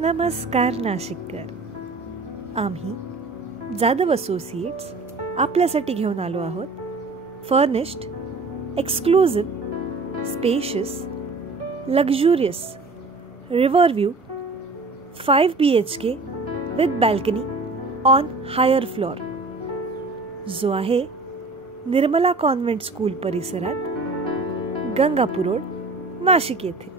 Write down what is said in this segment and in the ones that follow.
नमस्कार नाशिककर. आम्ही जाधव असोसिएट्स आपल्यासाठी घेऊन आलो आहोत furnished, exclusive, spacious, luxurious, river view 5 BHK with balcony on higher floor, जो आहे निर्मला कॉन्व्हेंट स्कूल परिसरात, गंगापूर रोड, नाशिक येथे.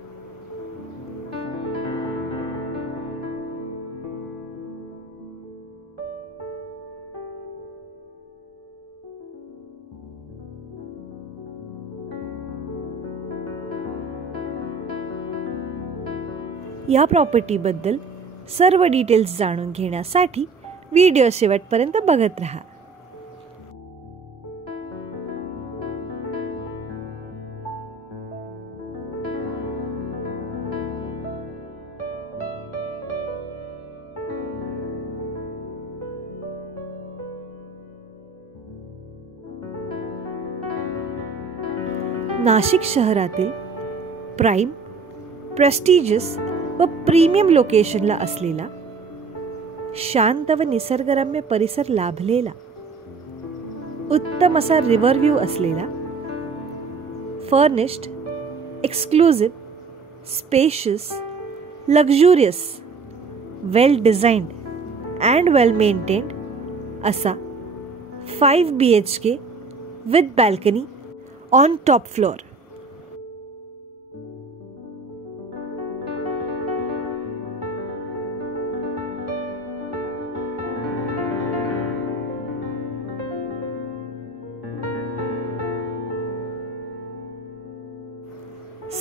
या प्रॉपर्टीबद्दल सर्व डिटेल्स जाणून घेण्यासाठी व्हिडिओ शेवटपर्यंत बघत रहा. नाशिक शहरातील प्राईम, प्रेस्टिजियस व प्रीमियम लोकेशनला असलेला, शांत व निसर्गरम्य परिसर लाभलेला, उत्तम असा रिव्हर व्ह्यू असलेला, furnished, exclusive, spacious, luxurious, well designed and well maintained असा 5 BHK with balcony on top floor.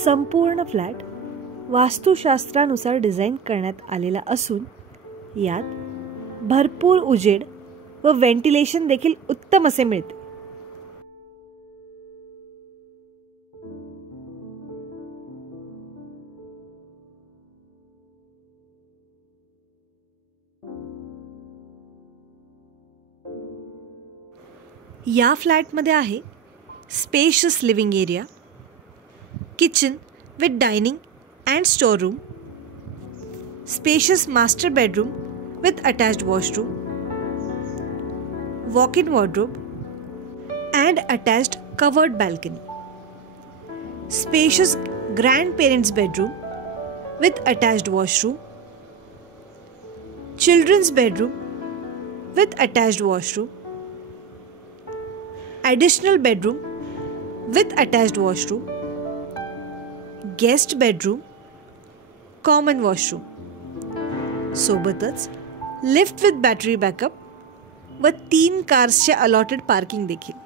संपूर्ण फ्लॅट वास्तुशास्त्रानुसार डिझाईन करण्यात आलेला असून यात भरपूर उजेड व व्हेंटिलेशन देखील उत्तम असे मिळते. या फ्लॅटमध्ये आहे spacious living area, kitchen with dining and storeroom, spacious master bedroom with attached washroom, walk-in wardrobe and attached covered balcony, spacious grandparents bedroom with attached washroom, children's bedroom with attached washroom, additional bedroom with attached washroom, guest bedroom, common washroom, सोबतच lift with battery backup व 3 कार्सचे allotted parking देखील.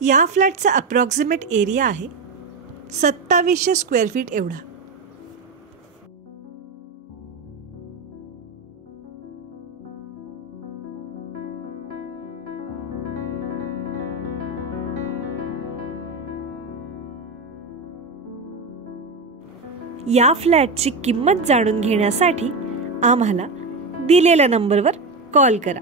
या फ्लॅटचा approximate area आहे 2700 square feet एवढा. या फ्लॅटची किंमत जाणून घेण्यासाठी आम्हाला दिलेल्या नंबरवर कॉल करा.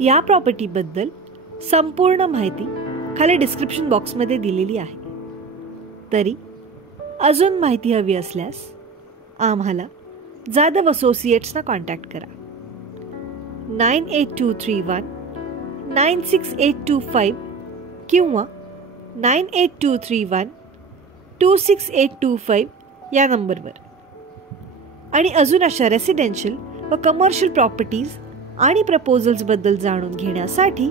या प्रॉपर्टीबद्दल संपूर्ण माहिती खाली डिस्क्रिप्शन बॉक्समध्ये दिलेली आहे. तरी अजून माहिती हवी असल्यास आम्हाला जाधव असोसिएट्सना कॉन्टॅक्ट करा. 9823196825 किंवा 9823126825 या नंबरवर. आणि अजून अशा रेसिडेन्शियल व कमर्शियल प्रॉपर्टीज आणि प्रपोजल्सबद्दल जाणून घेण्यासाठी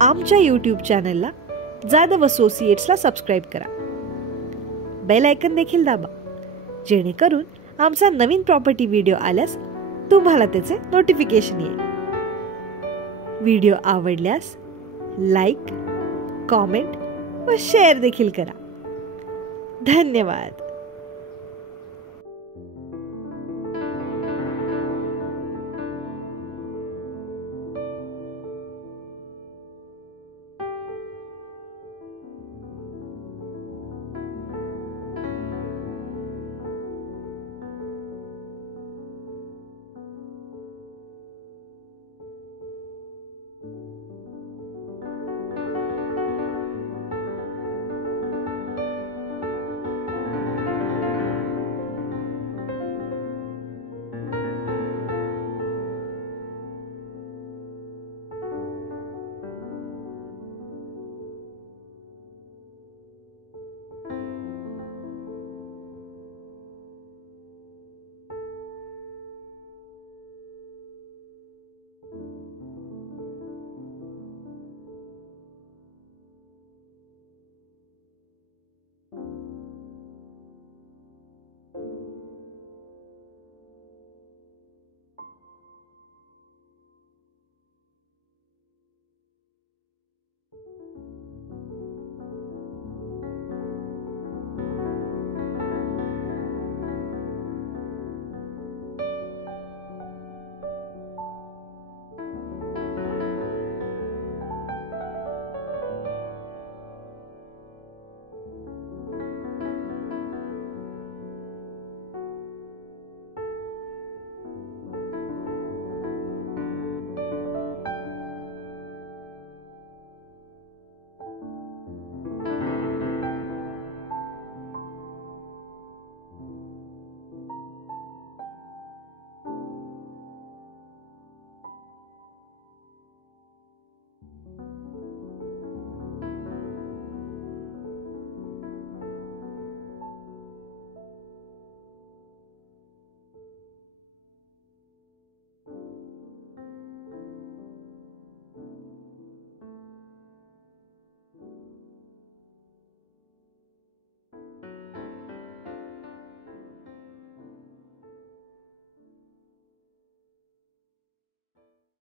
आमच्या यूट्यूब चॅनलला जाधव असोसिएट्सला सबस्क्राईब करा. बेल आयकन देखील दाबा, जेणेकरून आमचा नवीन प्रॉपर्टी व्हिडिओ आल्यास तुम्हाला त्याचे नोटिफिकेशन येईल. व्हिडिओ आवडल्यास लाईक, कॉमेंट व शेअर देखील करा. धन्यवाद.